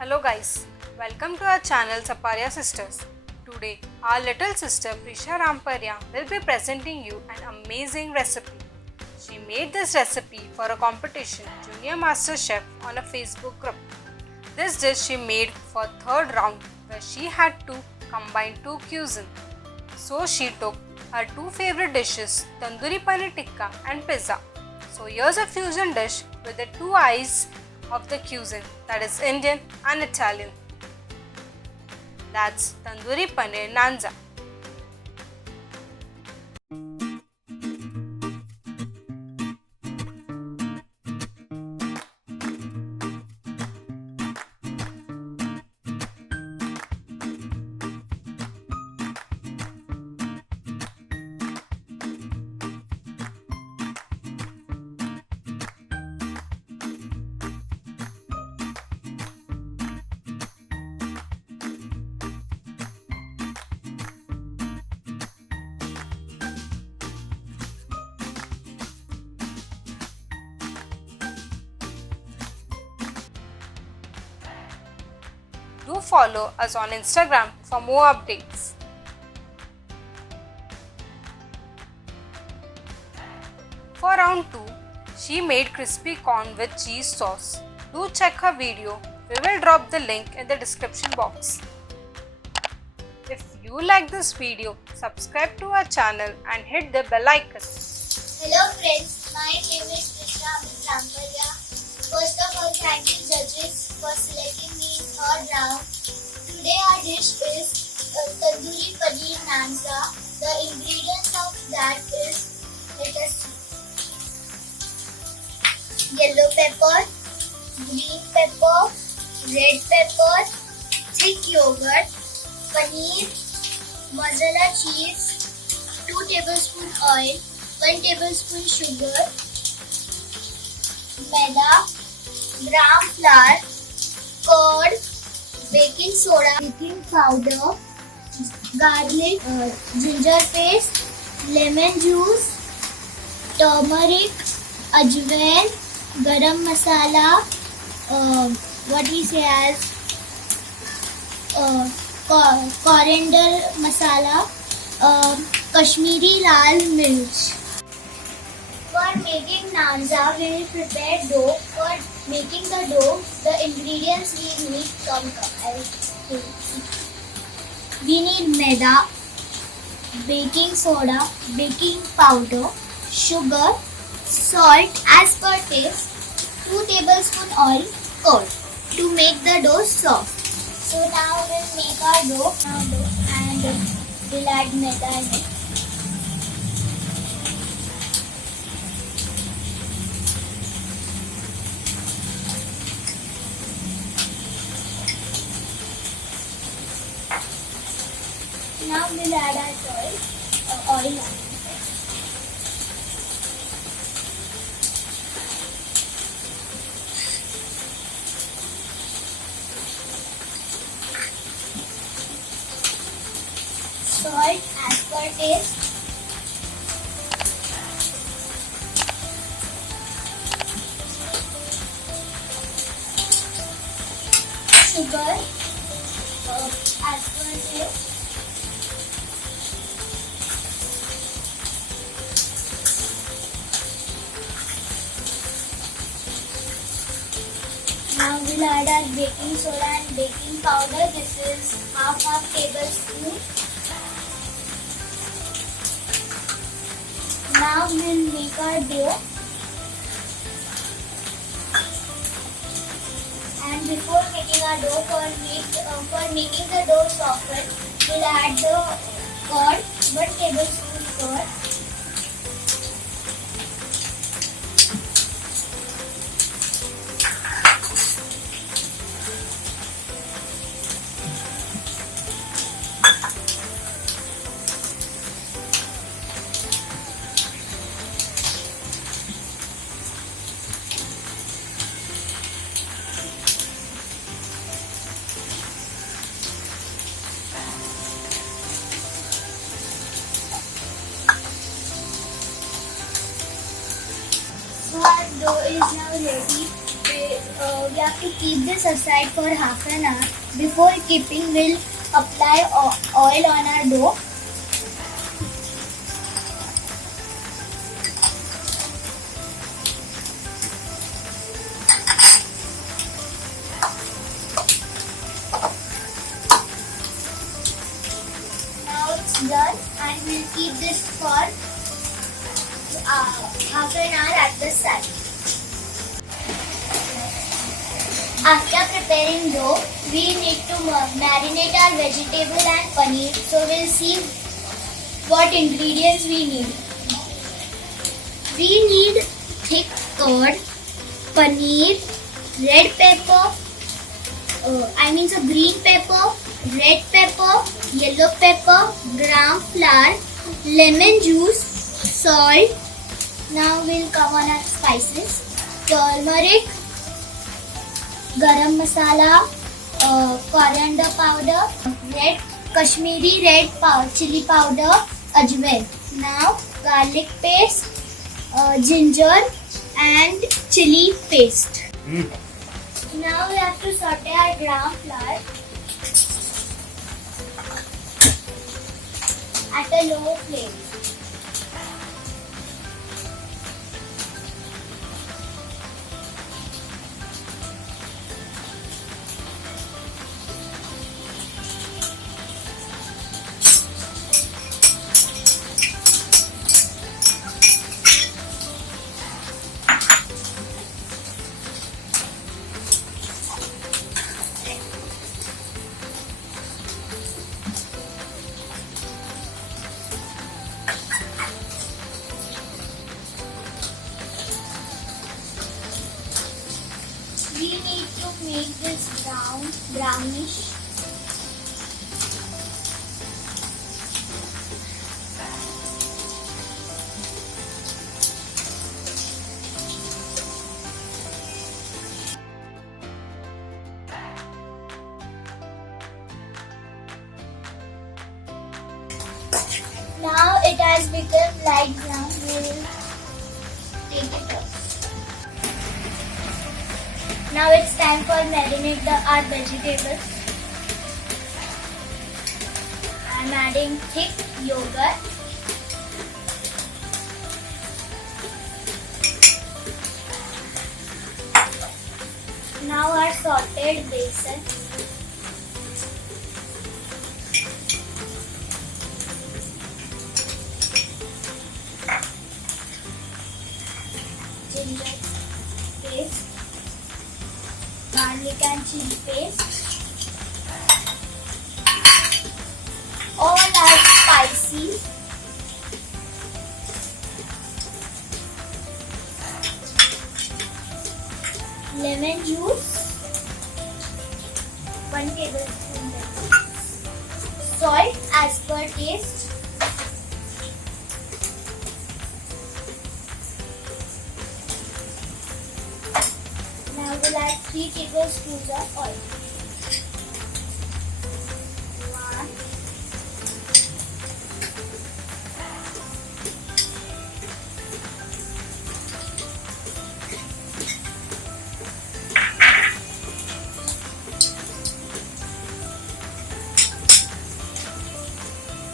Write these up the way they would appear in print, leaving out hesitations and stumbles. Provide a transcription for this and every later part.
Hello guys, welcome to our channel Sapariyasisters. Today, our little sister Prisha Ramparya will be presenting you an amazing recipe. She made this recipe for a competition Junior Master Chef on a Facebook group. This dish she made for third round where she had to combine two cuisines. So she took her two favorite dishes Tandoori Paneer Tikka and pizza. So here's a fusion dish with the two eyes of the cuisine, that is Indian and Italian. That's Tandoori Paneer Naanza. Do follow us on Instagram for more updates. For round 2, she made crispy corn with cheese sauce. Do check her video. We will drop the link in the description box. If you like this video, subscribe to our channel and hit the bell icon. Hello friends, my name is Prisha Ramparya. First of all, thank you judges for selecting me in third round. Today our dish is Tandoori Paneer Naanza. The ingredients of that is, let us see, yellow pepper, green pepper, red pepper, thick yogurt, paneer, mozzarella cheese, 2 tablespoon oil, 1 tablespoon sugar, Maida, gram flour, curd, baking soda, baking powder, garlic, ginger paste, lemon juice, turmeric, ajwain, garam masala, what we say as coriander masala, kashmiri lal mirch. For making naanzza, we will prepare dough. For making the dough, the ingredients we need come. We need maida, baking soda, baking powder, sugar, salt as per taste, 2 tablespoon oil, curd to make the dough soft. So now we'll make our dough and we'll add maida in it. Now we'll add our oil. Salt as per taste. Sugar as per taste. Now we'll add our baking soda and baking powder. This is half tablespoon. Now we'll make our dough. And before making our dough, for making the dough softer, we'll add the curd, 1 tablespoon curd. So our dough is now ready. We have to keep this aside for half an hour. Before keeping, we'll apply oil on our dough. Now it's done, and we'll keep this for half an hour at the side. After preparing dough, we need to marinate our vegetable and paneer. So we'll see what ingredients we need. We need thick curd, paneer, red pepper, green pepper, red pepper, yellow pepper, gram flour, lemon juice, salt. Now we'll come on our spices. Turmeric, garam masala, coriander powder, kashmiri red chilli powder, ajwain. Now garlic paste, ginger and chilli paste. Now we have to saute our gram flour at a low flame. We need to make this brownish. Now it has become light brown. We will take it off. Now it's time for marinate our vegetables. I'm adding thick yogurt. Now our sauteed besan. Ginger paste. Garlic and chili paste. All are spicy. Lemon juice. 1 tablespoon lemon juice. Salt as per taste. Now we'll add 3 tablespoons of oil. 1, 2.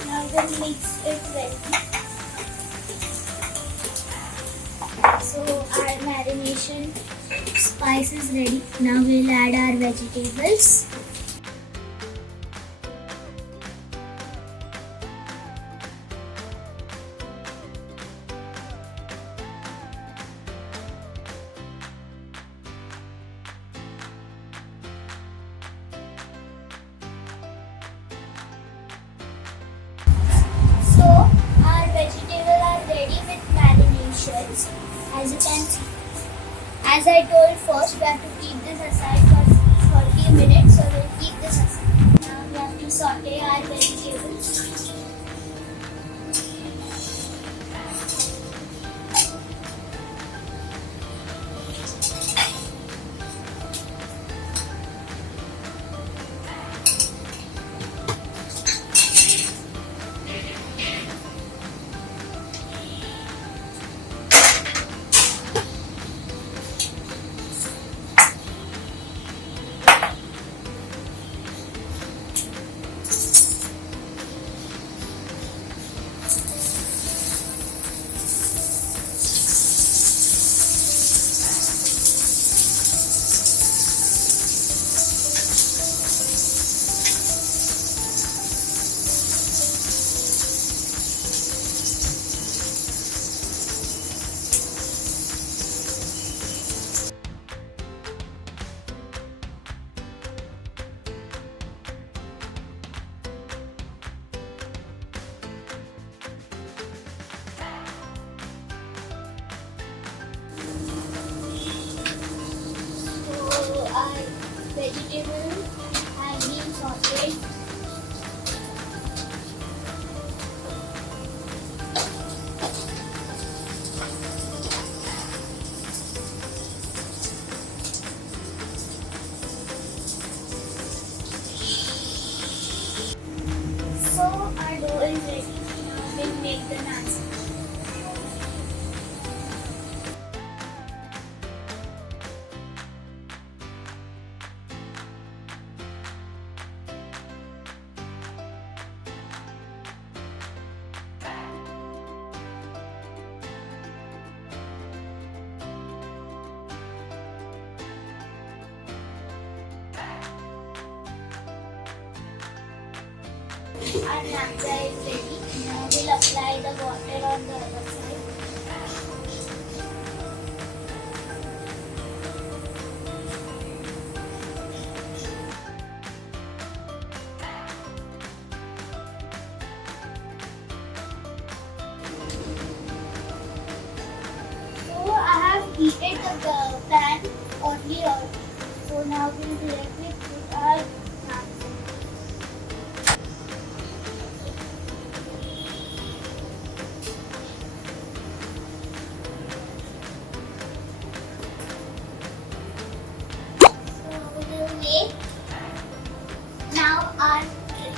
Now we'll mix it well. So our marination spice is ready. Now we'll add our vegetables. So our vegetables are ready with marinations. As you can see. As I told first, we have to keep this aside for 30 minutes, so we'll keep this aside. Now we have to saute our vegetables. vegetables have been sauteed. So our dough is ready. Now we'll make the naanzza. Our naanzza is ready. Now we'll apply the water on the other side. So I have heated the pan earlier. So now we'll directly put our naanzza. Now our tray.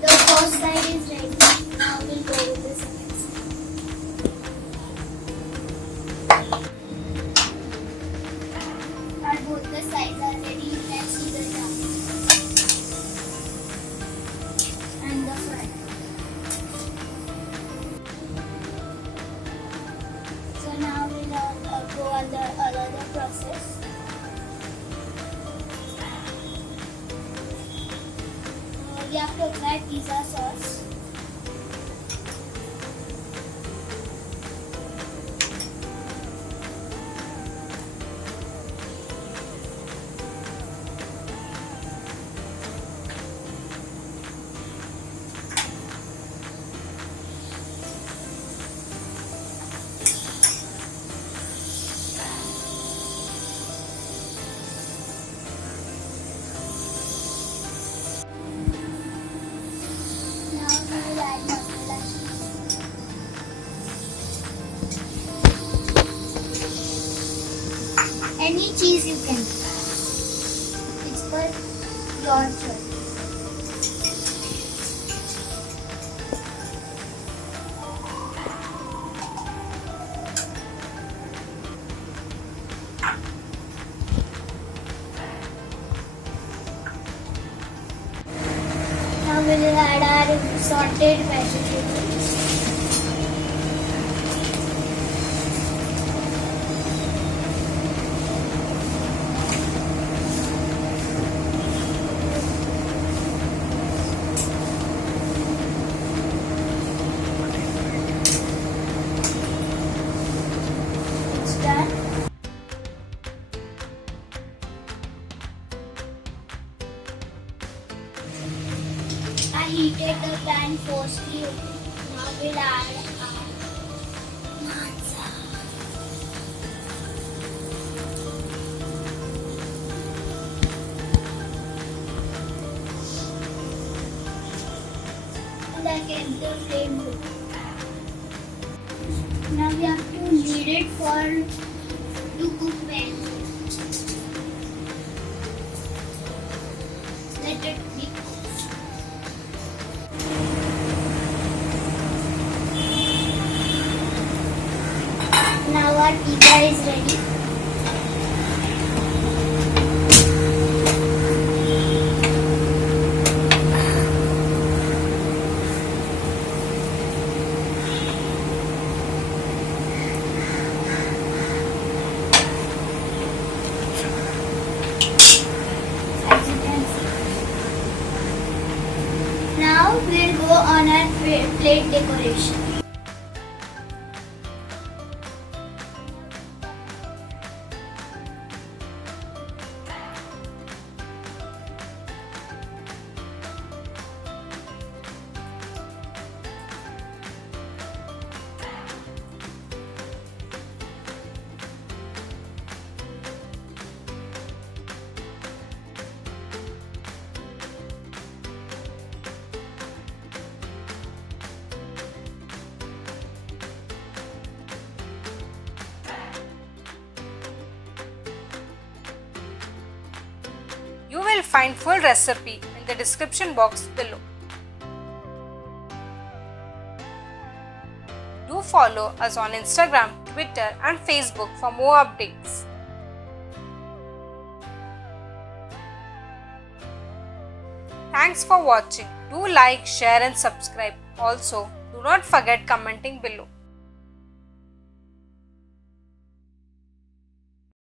The first side is ready. Now we'll go with the second side. And both the sides are ready. You can see the top and the front. So now we'll go on the other process. We have to apply pizza sauce. Now we will add masala cheese. Any cheese you can. It's for your choice. Now we will add our sauteed vegetables. It's done. I heated the pan forcefully. Now we'll add our naanzza. And I get the flame low. Now we have to knead it for 2 minutes. Let it be. Now our pizza is ready. As you can see. Now we'll go on our plate decoration. find full recipe in the description box below. Do follow us on Instagram, Twitter and Facebook for more updates. Thanks for watching. Do like, share and subscribe. Also, do not forget commenting below.